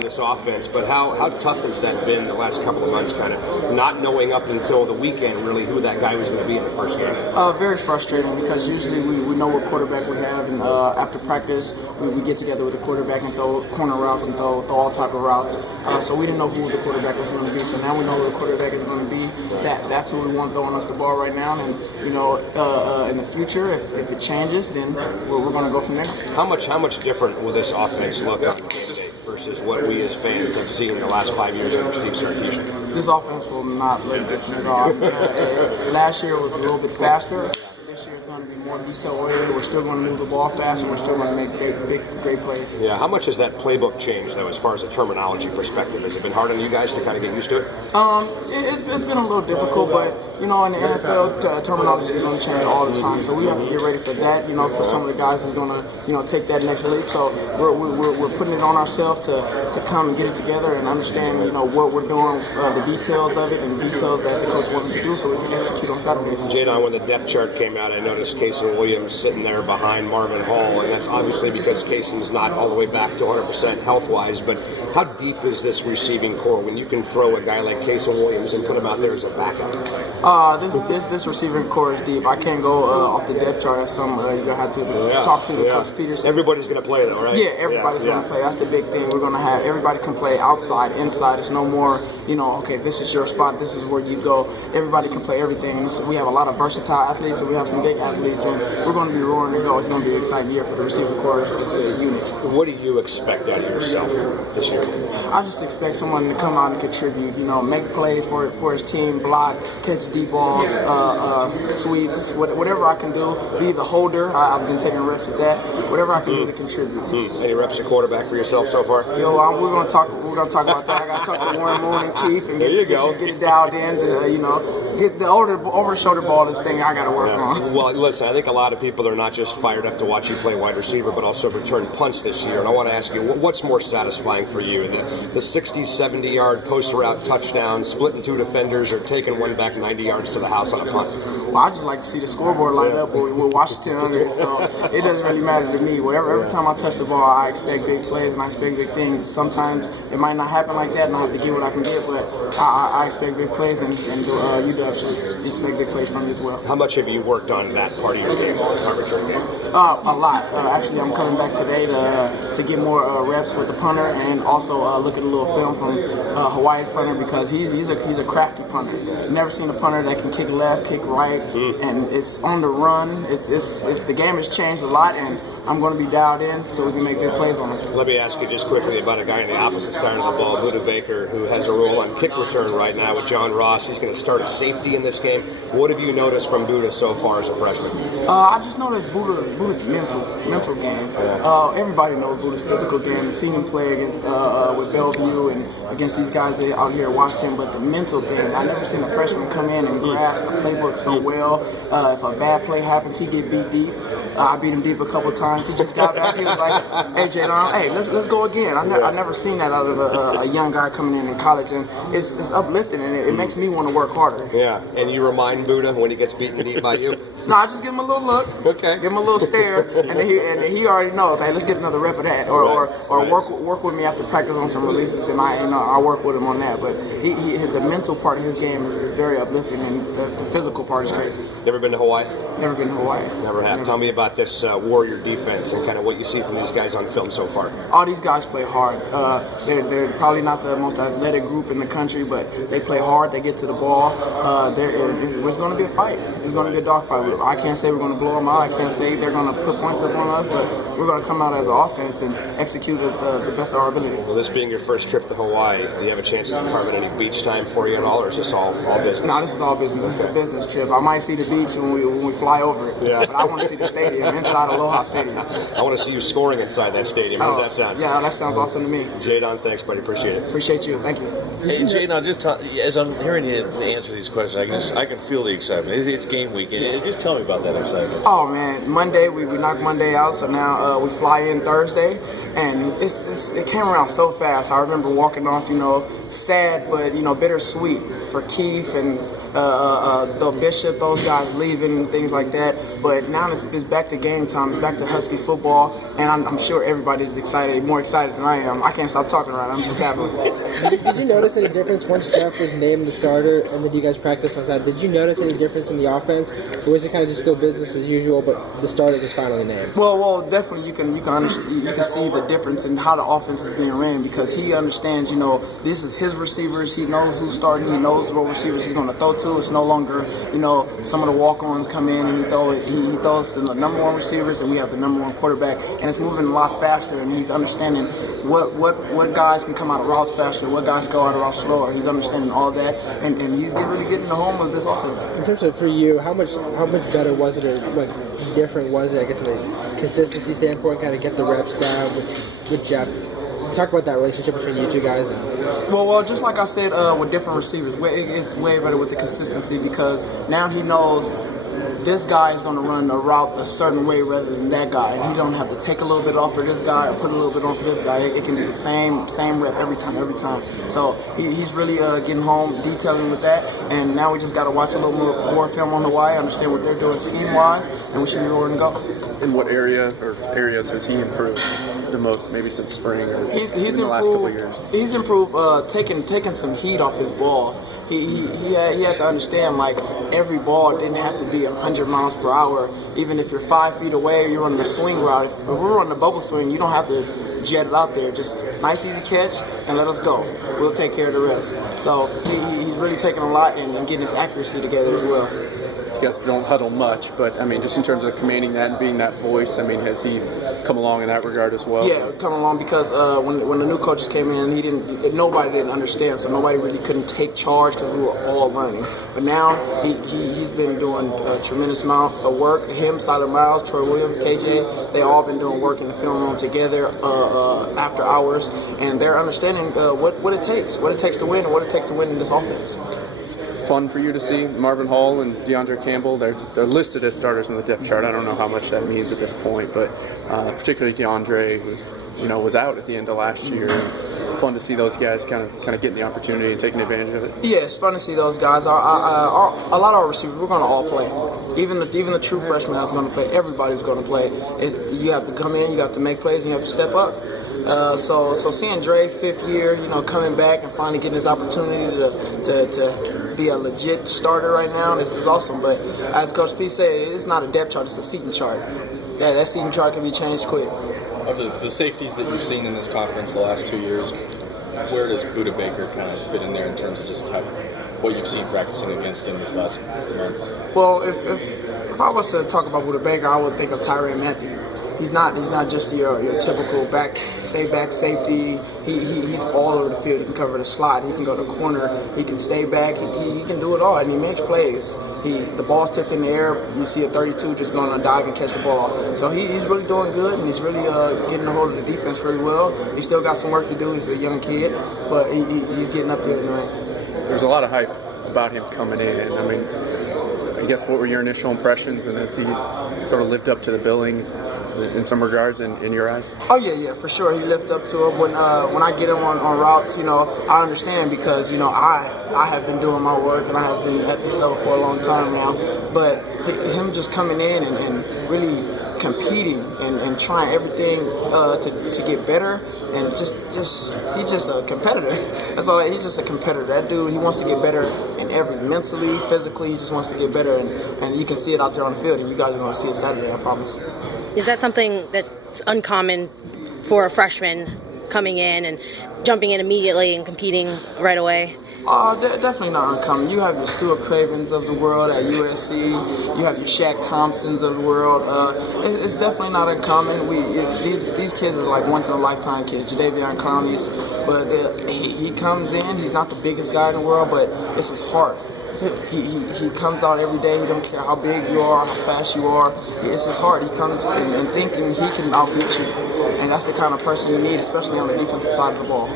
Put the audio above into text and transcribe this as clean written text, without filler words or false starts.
this offense, but how tough has that been the last couple of months, kind of not knowing up until the weekend really who that guy was going to be in the first game? Very frustrating because usually we know what quarterback we have, and after practice we get together with the quarterback and throw corner routes and throw all type of routes. So we didn't know who the quarterback was going to be. So now we know who the quarterback is going to be. That's who we want throwing us the ball right now. And in the future, if it changes, then we're going to go from there. How much different will this offense look on game day versus what we as fans have seen in the last 5 years under Steve Sarkisian? This offense will not look different at all. Last year was a little bit faster. This year is going to be more detail-oriented. We're still going to move the ball fast, and we're still going to make great plays. Yeah, how much has that playbook changed, though, as far as a terminology perspective? Has it been hard on you guys to kind of get used to it? It's been a little difficult, but, in the NFL, terminology is going to change all the time. So we have to get ready for that, for some of the guys who's going to, take that next leap. So we're putting it on ourselves to come and get it together and understand, what we're doing, the details of it, and the details that the coach wants us to do so we can execute on Saturdays. Jaydon, when the depth chart came out, I noticed Casey Williams sitting there behind Marvin Hall, and that's obviously because Casey's not all the way back to 100% health-wise, but how deep is this receiving core when you can throw a guy like Casey Williams and put him out there as a backup? This receiving core is deep. I can't go off the depth chart as some you're going to have to talk to Coach Peterson. Everybody's going to play, though, right? Yeah, everybody's going to play. That's the big thing. We're going to have everybody can play outside, inside. It's no more, okay, this is your spot, this is where you go. Everybody can play everything. We have a lot of versatile athletes, and we have some big athletes, and we're going to be roaring to go. It's going to be an exciting year for the receiving core unit. What do you expect out of yourself this year? I just expect someone to come out and contribute, make plays for his team, block, catch deep balls, sweeps, whatever I can do. Be the holder. I've been taking reps at that. Whatever I can do to contribute. Any reps at quarterback for yourself so far? We're gonna talk about that. I got to talk to Warren Moon and Keith and get it dialed in to get the over the shoulder ball. This thing I got to work on. Well, listen, I think a lot of people are not just fired up to watch you play wide receiver, but also return punts this year. And I want to ask you, what's more satisfying for you? The 60, 70-yard post route touchdown, splitting two defenders, or taking one back 90 yards to the house on a punt? Well, I just like to see the scoreboard line up with Washington under it, so it doesn't really matter to me. Every time I touch the ball, I expect big plays and I expect big things. Sometimes it might not happen like that, and I have to get what I can get, but I expect big plays, and you should expect big plays from me as well. How much have you worked on that part of your game, the coverage game? A lot. Actually, I'm coming back today to get more reps with the punter, and also look at a little film from Hawaii punter, because he's a crafty punter. I've never seen a punter that can kick left, kick right, and it's on the run. It's the game has changed a lot, and I'm going to be dialed in so we can make big plays on it. Let me ask you just quickly about a guy on the opposite side of the ball, Budda Baker, who has a role on kick return right now with John Ross. He's going to start at safety in this game. What have you noticed from Budda so far as a freshman? I just noticed Budda's mental game. Everybody knows Budda's physical game. Seeing him play against with Bellevue and against these guys out here at Washington, but the mental game. I've never seen a freshman come in and grasp the playbook so well. If a bad play happens, he get beat deep. I beat him deep a couple times. He just got back. He was like, "Hey, Jaydon, hey, let's go again." I've never seen that out of a young guy coming in college, and it's uplifting, and it makes me want to work harder. Yeah, and you remind Budda when he gets beaten deep by you? No, I just give him a little look. Okay. Give him a little stare, and he already knows. Hey, let's get another rep of that, or work with me after practice on some releases, and I work with him on that. But the mental part of his game is very uplifting, and the physical part is crazy. Never been to Hawaii? Never been to Hawaii. Never have. Tell me about this Warrior defense and kind of what you see from these guys on film so far. All these guys play hard. They're probably not the most athletic group in the country, but they play hard. They get to the ball. It's going to be a fight. It's going to be a dogfight. I can't say we're going to blow them out. I can't say they're going to put points up on us, but we're going to come out as an offense and execute the best of our ability. Well, this being your first trip to Hawaii, do you have a chance to carve in any beach time for you at all, or is this all business? No, this is all business. This is a business trip. I might see the beach when we fly over it, but I want to see the stadium inside Aloha Stadium. I want to see you scoring inside that stadium. How does that sound? Yeah, that sounds awesome to me. Jaydon, thanks, buddy. Appreciate it. Appreciate you. Thank you. Hey, Jaydon, as I'm hearing you answer these questions, I can feel the excitement. It's game week, and just tell me about that excitement. Oh man, Monday we knocked Monday out, so now we fly in Thursday, and it came around so fast. I remember walking off, sad but bittersweet for Keith and the Bishop, those guys leaving and things like that. But now it's back to game time. It's back to Husky football, and I'm sure everybody's excited, more excited than I am. I can't stop talking right now. I'm just babbling. Did you notice any difference once Jeff was named the starter and then you guys practiced on that? Did you notice any difference in the offense, or was it kind of just still business as usual, but the starter was finally named? Well, definitely you can see the difference in how the offense is being ran, because he understands, this is his receivers. He knows who's starting. He knows what receivers he's going to throw to. It's no longer, some of the walk-ons come in and he throws to the number one receivers, and we have the number one quarterback, and it's moving a lot faster, and he's understanding what guys can come out of routes faster, what guys go out of routes slower. He's understanding all that, and he's really getting the home of this offense. In terms of for you, how much better was it, or what different was it, I guess, in a consistency standpoint, kind of get the reps down with Jeff? Talk about that relationship between you two guys. Well, just like I said, with different receivers, it's way better with the consistency, because now he knows this guy is going to run a route a certain way rather than that guy, and he don't have to take a little bit off for this guy or put a little bit on for this guy. It can be the same rep every time. So he's really getting home, detailing with that, and now we just got to watch a little more film on the Y, understand what they're doing scheme-wise, and we should be ready to go. In what areas has he improved the most, maybe since spring or he's in the improved, last couple of years? He's improved taking some heat off his balls. He had to understand, like, every ball didn't have to be 100 miles per hour. Even if you're 5 feet away, you're running a swing route. If we're running a bubble swing, you don't have to jet it out there. Just nice, easy catch, and let us go. We'll take care of the rest. So he's really taking a lot and getting his accuracy together as well. I guess don't huddle much, but I mean, just in terms of commanding that and being that voice, I mean, has he come along in that regard as well? Yeah, come along, because when the new coaches came in, nobody didn't understand, so nobody really couldn't take charge because we were all learning. But now he's been doing a tremendous amount of work. Him, Siler Miles, Troy Williams, KJ, they all been doing work in the film room together after hours, and they're understanding what it takes to win, and what it takes to win in this offense. Fun for you to see Marvin Hall and DeAndre Campbell. They're listed as starters on the depth chart. I don't know how much that means at this point, but particularly DeAndre, who was out at the end of last year. Fun to see those guys kind of getting the opportunity and taking advantage of it. Yeah, it's fun to see those guys. A lot of our receivers, we're going to all play. Even the true freshmen that's going to play. Everybody's going to play. You have to come in, you have to make plays, and you have to step up. So seeing Dre, 5th year, coming back and finally getting his opportunity to be a legit starter right now is awesome. But as Coach P said, it's not a depth chart, it's a seating chart. That seating chart can be changed quick. Of the safeties that you've seen in this conference the last 2 years, where does Budda Baker kind of fit in there in terms of just what you've seen practicing against him this last month? Well, if I was to talk about Budda Baker, I would think of Tyrann Matthew. He's not just your typical stay back safety. He's all over the field. He can cover the slot. He can go to the corner. He can stay back. He can do it all, and he makes plays. The ball's tipped in the air. You see a 32 just going on a dive and catch the ball. So he's really doing good, and he's really getting a hold of the defense really well. He's still got some work to do. He's a young kid, but he's getting up there in the ranks. There's a lot of hype about him coming in, and I mean, I guess what were your initial impressions, and has he sort of lived up to the billing in some regards in your eyes? Oh yeah, for sure. He lived up to it. When I get him on routes, I understand, because I have been doing my work and I have been at this level for a long time now. But him just coming in and really competing and trying everything to get better, and he's just a competitor. That's all. He's just a competitor. That dude, he wants to get better in mentally, physically. He just wants to get better, and you can see it out there on the field. And you guys are going to see it Saturday, I promise. Is that something that's uncommon for a freshman coming in and jumping in immediately and competing right away? Definitely not uncommon. You have your Sua Cravens of the world at USC. You have your Shaq Thompsons of the world. It's definitely not uncommon. These kids are like once-in-a-lifetime kids. Jadeveon Clowney's, but he comes in. He's not the biggest guy in the world, but it's his heart. He comes out every day. He don't care how big you are, how fast you are. It's his heart. He comes in thinking he can outbeat you, and that's the kind of person you need, especially on the defensive side of the ball.